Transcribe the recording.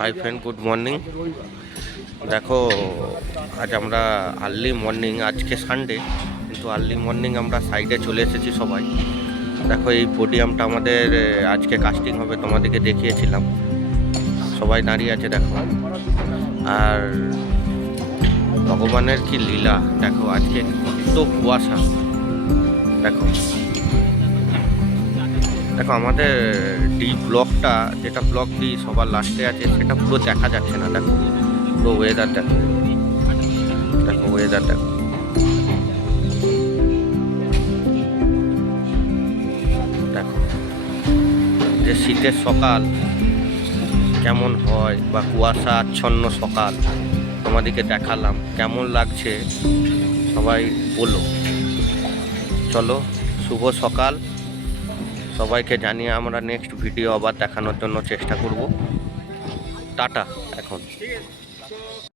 Hi friend, good morning. দেখো, আজ আমরা আর্লি মর্নিং, আজকে সানডে কিন্তু আর্লি মর্নিং আমরা সাইডে চলে এসেছি সবাই। দেখো, এই পোডিয়ামটা আমাদের আজকে কাস্টিং হবে, তোমাদেরকে দেখিয়েছিলাম। সবাই দাঁড়িয়ে আছে দেখো। আর ভগবানের কি লীলা দেখো, আজকে কত কুয়াশা। দেখো দেখো আমাদের ডি ব্লকটা, যেটা ব্লক ডি সবার লাস্টে আছে, সেটা পুরো দেখা যাচ্ছে না। দেখো পুরো ওয়েদার দেখো, দেখো ওয়েদার দেখো। দেখো যে শীতের সকাল কেমন হয়, বা কুয়াশা আচ্ছন্ন সকাল তোমাদেরকে দেখালাম, কেমন লাগছে সবাই বলো। চলো, শুভ সকাল। সবাইকে জানিয়ে আমরা নেক্সট ভিডিও আবার দেখানোর জন্য চেষ্টা করব। টাটা এখন।